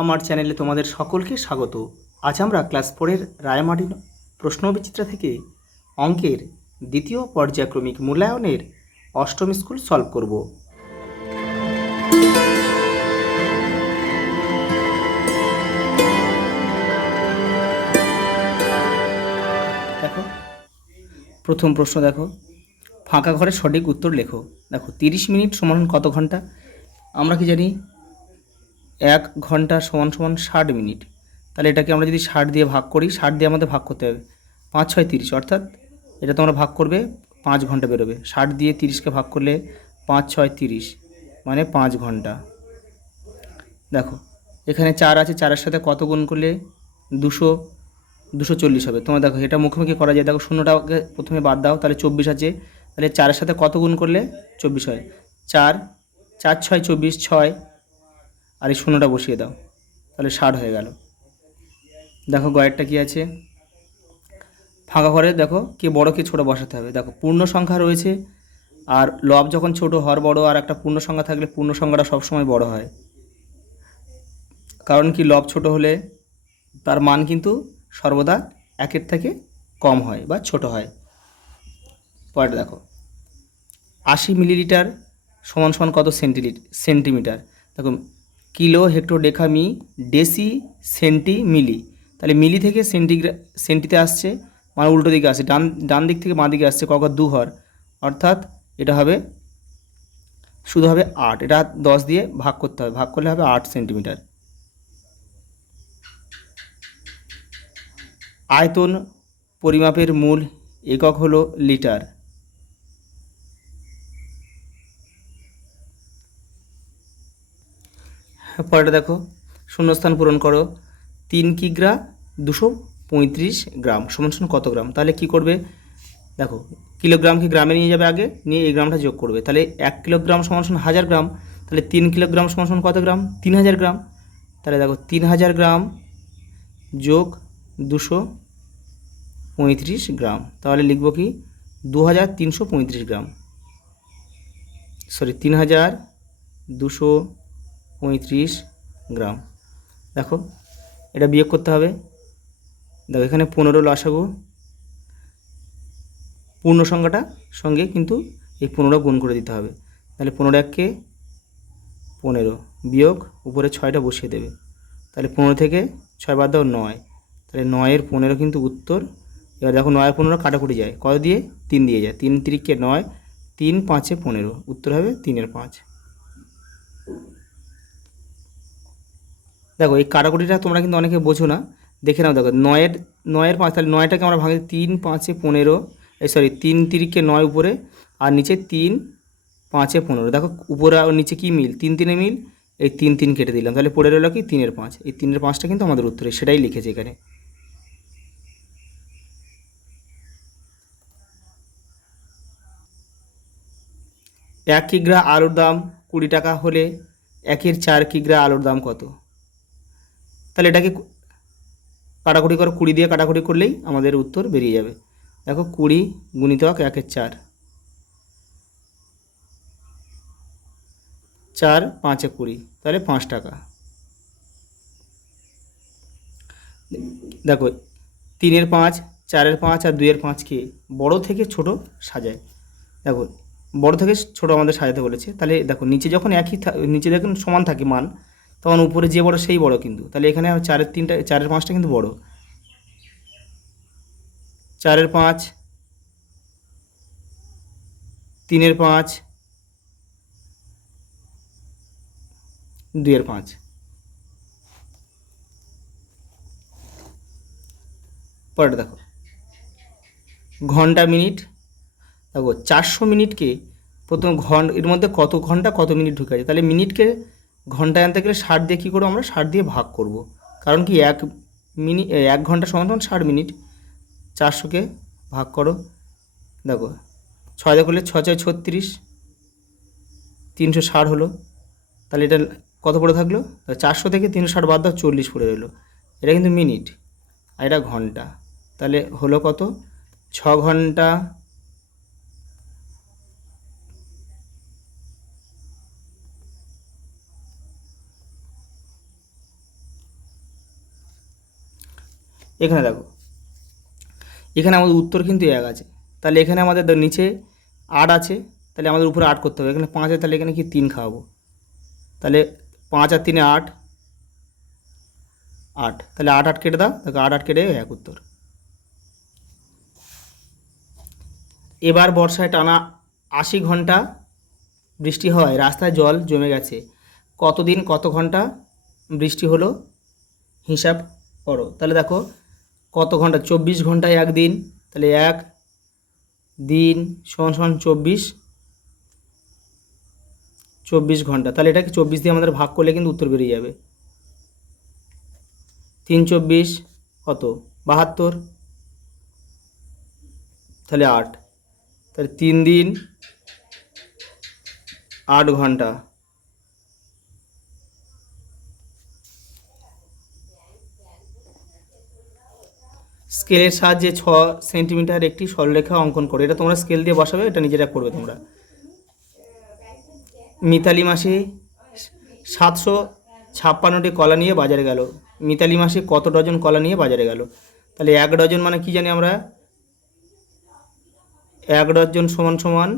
আমার চ্যানেলে তোমাদের সকলকে স্বাগত। আজ আমরা ক্লাস 4-এর রায়মার্টিন প্রশ্নবিচিত্রা থেকে অঙ্কের দ্বিতীয় পর্যায়ক্রমিক মূল্যায়নের অষ্টম স্কুল সলভ করব। দেখো, প্রথম প্রশ্ন দেখো, ফাঁকা ঘরে সঠিক উত্তর লেখো। দেখো, 30 মিনিট সমান কত ঘন্টা? আমরা কি জানি 1 ঘন্টা সমান সমান 60 মিনিট। তাহলে এটাকে আমরা যদি 60 দিয়ে ভাগ করি, 60 দিয়ে আমাদের ভাগ করতে হবে, 5 6 30, অর্থাৎ এটা তোমরা ভাগ করবে 5 ঘন্টা বেরোবে। 60 দিয়ে 30কে ভাগ করলে 5 6 30 মানে 5 ঘন্টা। দেখো, এখানে 4 আছে, 4-এর সাথে কত গুণ করলে 240 হবে। তোমরা দেখো, এটা মুখোমুখি করা যায়। দেখো, শূন্যটাকে প্রথমে বাদ দাও, তাহলে 24 আছে। তাহলে 4-এর সাথে কত গুণ করলে 24 হয়? 4 4 6 24, 6, আর এই শূন্যটা বসিয়ে দাও, তাহলে 60 হয়ে গেল। দেখো, গয়েরটা কি আছে? ফাঁকা ঘরে দেখো, কে বড় কে ছোট বসাতে হবে। দেখো, পূর্ণ সংখ্যা রয়েছে, আর লব যখন ছোট হর বড়, আর একটা পূর্ণ সংখ্যা থাকলে পূর্ণ সংখ্যাটা সবসময় বড় হয়। কারণ কি, লব ছোট হলে তার মান কিন্তু সর্বদা 1-এর থেকে কম হয় বা ছোট হয়। পরেরটা দেখো, 80 মিলিলিটার সমান সমান কত সেন্টিমিটার? দেখো, কিলো, হেক্টর, ডেকা, মি, ডেসি, সেন্টি, মিলি। তাহলে মিলি থেকে সেন্টিতে আসছে, মানে উল্টো দিকে আসছে, ডান দিক থেকে বাঁ দিকে আসছে, কখন দু হর, অর্থাৎ এটা হবে, শুধু হবে 8। এটা 10 দিয়ে ভাগ করতে হবে, ভাগ করলে হবে 8 সেন্টিমিটার। আয়তন পরিমাপের মূল একক হলো লিটার। পরেটা দেখো, শূন্যস্থান পূরণ করো। 3 কিগ্রা 235 গ্রাম সমান সমান কত গ্রাম? তাহলে কি করবে? দেখো, কিলোগ্রামকে গ্রামে নিয়ে যাবে আগে, নিয়ে এই গ্রামটা যোগ করবে। তাহলে 1 কিলোগ্রাম সমান সমান 1000 গ্রাম। তাহলে 3 কিলোগ্রাম সমান সমান কত গ্রাম? 3000 গ্রাম। তাহলে দেখো, 3000 গ্রাম যোগ 235 গ্রাম, তাহলে লিখব কি 2335 গ্রাম, সরি 3235 গ্রাম। দেখো, এটা বিয়োগ করতে হবে। দেখো, এখানে 15 লসাগু, পূর্ণ সংখ্যাটা সঙ্গে কিন্তু এই 15 গুণ করে দিতে হবে। তাহলে 15 1-কে 15 বিয়োগ উপরে 6টা বসিয়ে দেবে। তাহলে 15 থেকে 6 বাদ দাও 9, তাহলে 9-এর 15 কিন্তু উত্তর। এবার দেখো, 9 15 কাটাকুটি যায়, কত দিয়ে? 3 দিয়ে যায়। 3 3-কে 9, 3 5-এ 15, উত্তর হবে 3-এর 5। দেখো, এই কাটাকুটিটা তোমরা কিন্তু অনেকে বোঝো না, দেখে নাও। দেখো, 9-এর 5, তাহলে 9টাকে আমরা ভাঙি 3 5-এ 15, সরি 3 3-কে 9 উপরে, আর নিচে 3 5-এ 15। দেখো, উপরে আর নিচে কি মিল? 3 3-এ মিল, এই 3 3 কেটে দিলাম, তাহলে পড়ে রইল কি 3-এর 5। এই 3-এর 5টা কিন্তু আমাদের উত্তরে, সেটাই লিখেছে এখানে। এক কিগ্রা আলুর দাম 20 টাকা হলে 1-এর 4 কিগ্রা আলুর দাম কত? তাহলে এটাকে কাটাকুটি করো, 20 দিয়ে কাটাকুটি করলেই আমাদের উত্তর বেরিয়ে যাবে। দেখো, 20 গুণিতক 1-এর 4, 4 5-এ 20, তাহলে 5 টাকা। দেখো, 3-এর 5, 4-এর 5 আর 2-এর 5কে বড় থেকে ছোট সাজায়। দেখো, বড় থেকে ছোট আমাদের সাজাতে বলেছে। তাহলে দেখো, নিচে যখন নিচে দেখুন সমান থাকে মান, তখন উপরে যে বড় সেই বড় কিন্তু। তাহলে এখানে 4-এর 5টা কিন্তু বড়। 4-এর 5, 3-এর 5, 2-এর 5। পরেরটা দেখো, ঘন্টা মিনিট। দেখো, 400 মিনিটকে প্রথম এর মধ্যে কত ঘন্টা কত মিনিট ঢুকে আছে? তাহলে মিনিটকে ঘন্টায় আনতে গেলে 60 দিয়ে কী করবো? আমরা 60 দিয়ে ভাগ করব। কারণ কি, 1 ঘন্টা সমান সমান 60 মিনিট। 400-কে ভাগ করো। দেখো, 6 দিয়ে করলে 6 6 36, 360 হলো। তাহলে এটা কত পড়ে থাকলো? 400 থেকে 360 বাদ দাও, 40 পড়ে রইলো। এটা কিন্তু মিনিট, আর এটা ঘন্টা। তাহলে হলো কত? 6 ঘন্টা এখানে দেখো, এখানে আমাদের উত্তর কিন্তু 1 আছে, তাহলে এখানে আমাদের নিচে 8 আছে, তাহলে আমাদের উপরে 8 করতে হবে। এখানে 5 আছে, তাহলে এখানে কি 3 খাওয়াবো, তাহলে 5 আর 3 8, 8, তাহলে 8 8 কেটে দাও, দেখো 8 8 কেটে 1 উত্তর। এবার বর্ষায় টানা 80 ঘন্টা বৃষ্টি হয়, রাস্তায় জল জমে গেছে, কতদিন কত ঘন্টা বৃষ্টি হলো হিসাব করো। তাহলে দেখো কত ঘন্টা, 24 ঘন্টায় 1 দিন, তাহলে 1 দিন সমান সমান 24 ঘন্টা। তাহলে এটাকে 24 দিয়ে আমাদের ভাগ করলে কিন্তু উত্তর বেরিয়ে যাবে। 3 24 কত, 72, তাহলে 8, তাহলে 3 দিন 8 ঘন্টা। স্কেলের সাহায্যে 6 সেন্টিমিটার একটি সরলরেখা অঙ্কন করো। এটা তোমরা স্কেল দিয়ে বসাবে, এটা নিজেরা করবে তোমরা। মিতালি মাসি 756টি কলা নিয়ে বাজারে গেল। মিতালি মাসি কত ডজন কলা নিয়ে বাজারে গেল? তাহলে 1 ডজন মানে কি জানি আমরা, 1 ডজন সমান সমান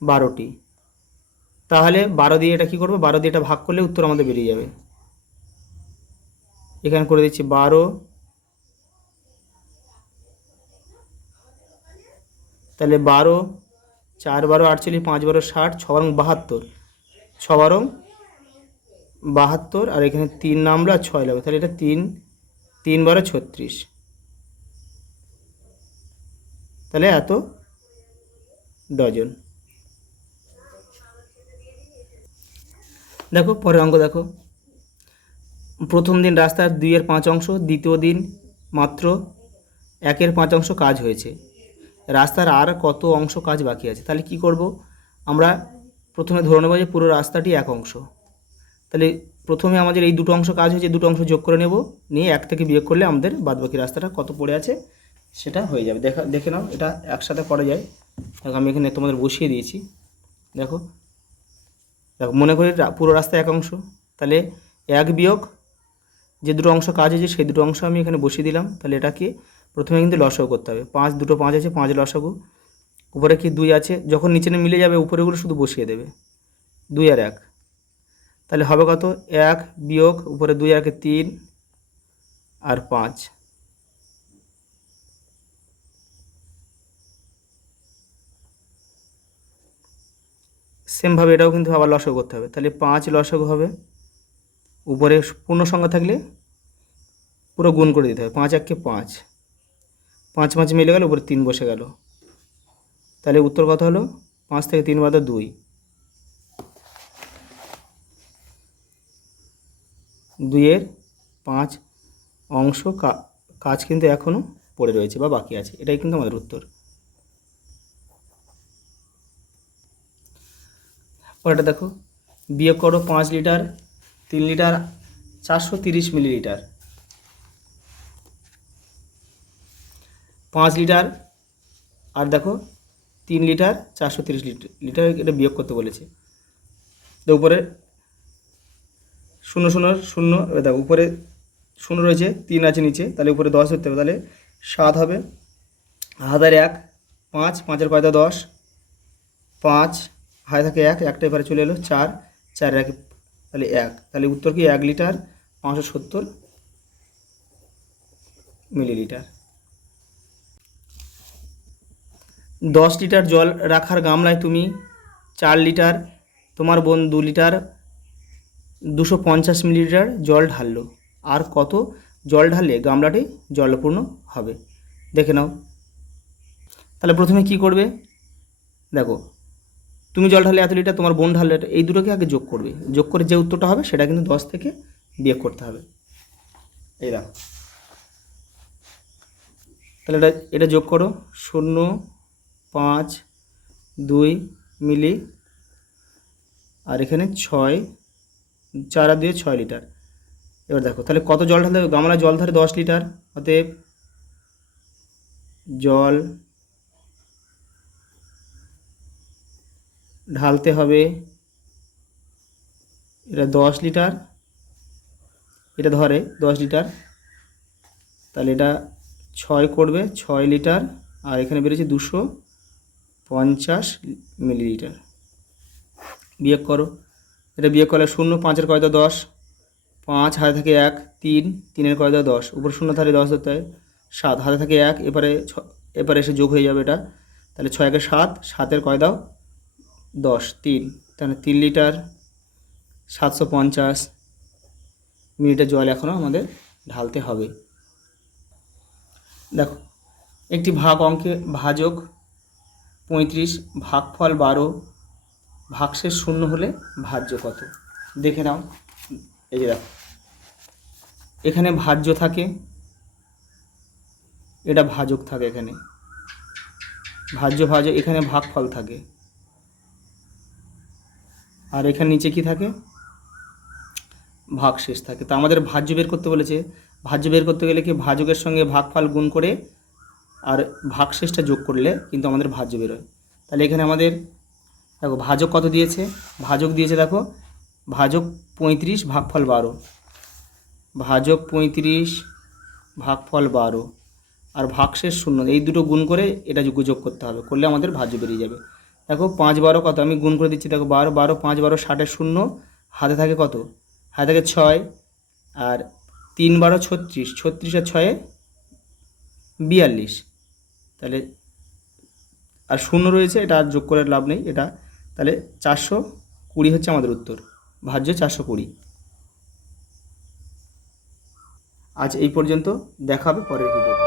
12টি। তাহলে 12 দিয়ে এটা কী করবো, 12 দিয়ে এটা ভাগ করলে উত্তর আমাদের বেরিয়ে যাবে। এখানে করে দিচ্ছি 12, তাহলে 12, 4 12 48, 5 12 60, 6 বারং 72, 6 বারং 72, আর এখানে 3 নামলো আর 6 লাগবে, তাহলে এটা 3 3 12 36, তাহলে এত ডজন। দেখো পরের অঙ্ক দেখো, প্রথম দিন রাস্তার 2 এর 5 অংশ, দ্বিতীয় দিন মাত্র 1 এর 5 অংশ কাজ হয়েছে, রাস্তার আর কত অংশ কাজ বাকি আছে? তাহলে কি করব, আমরা প্রথমে ধরে নেব যে পুরো রাস্তাটি 1 অংশ, তাহলে প্রথমে আমাদের এই দুটো অংশ কাজ হয়েছে, দুটো অংশ যোগ করে নেব, নিয়ে 1 থেকে বিয়োগ করলে আমাদের বাদবাকি রাস্তাটা কত পড়ে আছে সেটা হয়ে যাবে। দেখে নাও, এটা একসাথে করা যায়। দেখো আমি এখানে তোমাদের বসিয়ে দিয়েছি, দেখো দেখো মনে করি পুরো রাস্তা 1 অংশ, তাহলে 1 বিয়োগ যে দুটো অংশ কাজ হয়েছে সেই দুটো অংশ আমি এখানে বসিয়ে দিলাম। তাহলে এটাকে প্রথমে কিন্তু লসাগু করতে হবে, 5 দুটো 5 আছে, 5 লসাগু, উপরে কি 2 আছে, যখন নিচে মিলে যাবে উপরেগুলো শুধু বসিয়ে দেবে, 2 আর 1, তাহলে হবে কত, 1 বিয়োগ উপরে 2 আর 3 আর 5, সেমভাবে এটাও কিন্তু আবার লসাগু করতে হবে, তাহলে 5 লসাগু হবে, উপরে পূর্ণ সংখ্যা থাকলে পুরো গুণ করে দিতে হবে, 5 1 5, 5 5 মিলে গেল, উপরে 3 বসে গেল, তাহলে উত্তর কত হলো, 5 থেকে 3 বাদ 2, 2 এর 5 অংশ কাজ কিন্তু এখনও পড়ে রয়েছে বা বাকি আছে, এটাই কিন্তু আমাদের উত্তর। পরেরটা দেখো, বিয়োগ করো 5 লিটার 3 লিটার 430 মিলিলিটার, 5 লিটার আর দেখো 3 লিটার 430 লিটার, এটা বিয়োগ করতে বলেছে। তো উপরে 0 0 0, দেখো উপরে 0 রয়েছে, 3 আছে নিচে, তাহলে উপরে 10 ধরতে হবে, তাহলে 7 হবে, হাজার 1, 5 5 5 10, 5 হায় থাকে 1, একটা এবারে চলে এলো 4 4 1, তাহলে 1, তাহলে উত্তর কি 1 লিটার 570 মিলিলিটার। 10 লিটার জল রাখার গামলায় তুমি 4 লিটার, তোমার বোন 2 লিটার 250 মিলিলিটার জল ঢাললো, আর কত জল ঢাললে গামলাটি জলপূর্ণ হবে দেখে নাও। তাহলে প্রথমে কি করবে, দেখো তুমি জল ঢাললে 1 লিটার, তোমার বোন ঢাললে, এই দুটোকে আগে যোগ করবে, যোগ করে যে উত্তরটা হবে সেটা কিন্তু 10 থেকে বিয়োগ করতে হবে। এই দেখো, তাহলে এটা যোগ করো, 0 5 2 মিলি, আর এখানে 6 4 আর 2 6 লিটার। এবার দেখো তাহলে কত জল ঢালতে হবে, গামলা জল ধরে 10 লিটার, অতএব জল ঢালতে হবে, এটা 10 লিটার, এটা ধরে 10 লিটার, তাহলে এটা 6 করবে 6 লিটার, আর এখানে বেরিয়েছে 250 মিলিলিটার। বিয়োগ করো, এটা বিয়োগ করলে 0, 5-এর কয় দাও 10, 5 হাতে থাকে 1, 3, 3-এর কয় দাও 10, উপর 0 থাকলে 10 ধরতে হয়, 7 হাতে থাকে 1, এপারে এসে যোগ হয়ে যাবে এটা, তাহলে 6 একে 7, 7-এর কয় দাও 10, 3, তাহলে 3 লিটার 750 মিলিলিটার জল এখনও আমাদের ঢালতে হবে। দেখো একটি অঙ্কে ভাজক 35, ভাগফল 12, ভাগশেষ 0 হলে ভাজ্য কত? দেখে নাও। এই যে দেখো এখানে ভাজ্য থাকে, এটা ভাজক থাকে, এখানে ভাজ্য এখানে ভাগফল থাকে, আর এখানে নিচে কি থাকে? ভাগশেষ থাকে। তো আমাদের ভাজ্য বের করতে বলেছে, ভাজ্য বের করতে গেলে কি ভাজকের সঙ্গে ভাগফল গুণ করে আর ভাগশেষটা যোগ করলে কিন্তু আমাদের ভাজ্য বেরোয়। তাহলে এখানে আমাদের দেখো ভাজক কত দিয়েছে, ভাজক দিয়েছে দেখো ভাজক 35 ভাগফল 12, ভাজক 35 ভাগফল 12 আর ভাগশেষ 0, এই দুটো গুণ করে এটা যোগ করতে হবে, করলে আমাদের ভাজ্য বেরিয়ে যাবে। দেখো 5 12 কত, আমি গুণ করে দিচ্ছি, দেখো 12 12 5 12 60-এর 0, হাতে থাকে কত? হাতে থাকে 6, আর 3 12 36, 36 আর 6-এ 42, তাহলে আর 0 রয়েছে, এটা আর যোগ করে লাভ নেই এটা, তাহলে 420 হচ্ছে আমাদের উত্তর, ভাজ্য 420। আজ এই পর্যন্ত, দেখা হবে পরের ভিডিওতে।